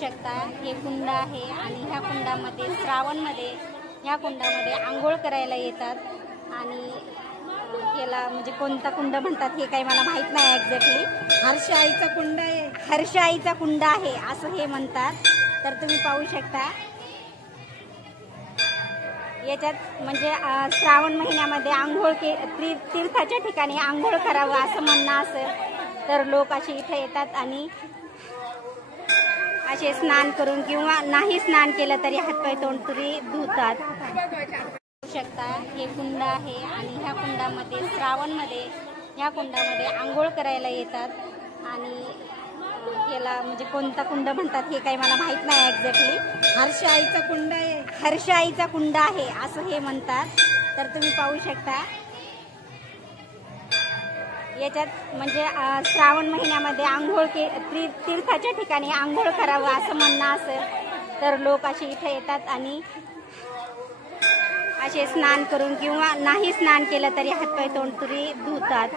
शकता हे कुंड आहे आणि ह्या कुंडामध्ये श्रावणमध्ये ह्या कुंडामध्ये आंघोळ करायला येतात आणि याला म्हणजे कोणता कुंड म्हणतात हे काही मला माहित नाही एक्झॅक्टली. हर्षाईचा कुंड आहे. हर्षाईचा कुंड आहे असं हे म्हणतात. तर तुम्ही पाहू शकता याच्यात म्हणजे श्रावण महिन्यामध्ये आंघोळ तीर्थाच्या ठिकाणी आंघोळ करावं असं म्हणणं असेल तर लोक असे इथे येतात आणि असे स्नान करून किंवा नाही स्नान केलं तरी हातपाय तोंड तरी धुतात. पाहू शकता हे कुंड आहे आणि ह्या कुंडामध्ये श्रावणमध्ये ह्या कुंडामध्ये आंघोळ करायला येतात आणि याला म्हणजे कोणता कुंड म्हणतात हे काही मला माहित नाही एक्झॅक्टली. हर्षाईचा कुंड आहे. हर्षाईचा कुंड आहे असं हे म्हणतात. तर तुम्ही पाहू शकता याच्यात म्हणजे श्रावण महिन्यामध्ये आंघोळ तीर्थाच्या ठिकाणी आंघोळ करावं असं म्हणणं असेल तर लोक असे इथे येतात आणि असे स्नान करून किंवा नाही स्नान केलं तरी हातपाय तोंड तरी धुतात.